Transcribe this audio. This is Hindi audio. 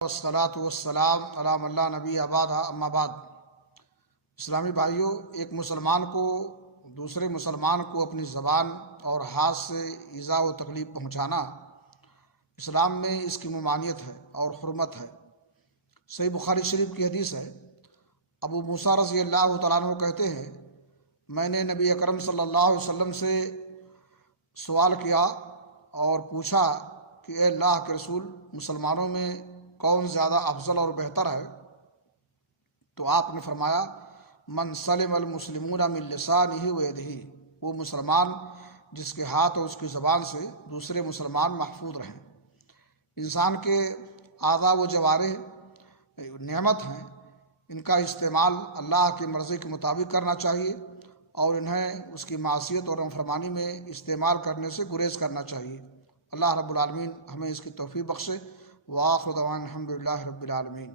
वस्सलातु वस्सलाम अला मल्ला नबी आबाद अम्मा बाद। इस्लामी भाइयों, एक मुसलमान को दूसरे मुसलमान को अपनी ज़बान और हाथ से ईज़ा व तकलीफ़ पहुँचाना इस्लाम में इसकी ममानियत है और हुर्मत है। सही बुखारी शरीफ की हदीस है। अबू मूसा रज़ी अल्लाह तआला अन्हु कहते हैं, मैंने नबी अकरम सल्लल्लाहु अलैहि वसल्लम से सवाल किया और पूछा कि ए अल्लाह के रसूल, मुसलमानों में कौन ज़्यादा अफजल और बेहतर है? तो आपने फरमाया, मन सलिम अल मुस्लिमून मिन लिसानिही व यदिही, वो मुसलमान जिसके हाथ और उसकी ज़बान से दूसरे मुसलमान महफूज रहें। इंसान के आज़ा व जवारिह नेमत हैं, इनका इस्तेमाल अल्लाह की मर्ज़ी के मुताबिक करना चाहिए और इन्हें उसकी मासियत और नाफरमानी में इस्तेमाल करने से गुरेज करना चाहिए। अल्लाह रब्बुल आलमीन हमें इसकी तौफीक बख्शे। व आखिर दवाना अल्हम्दुलिल्लाहि रब्बिल आलमीन।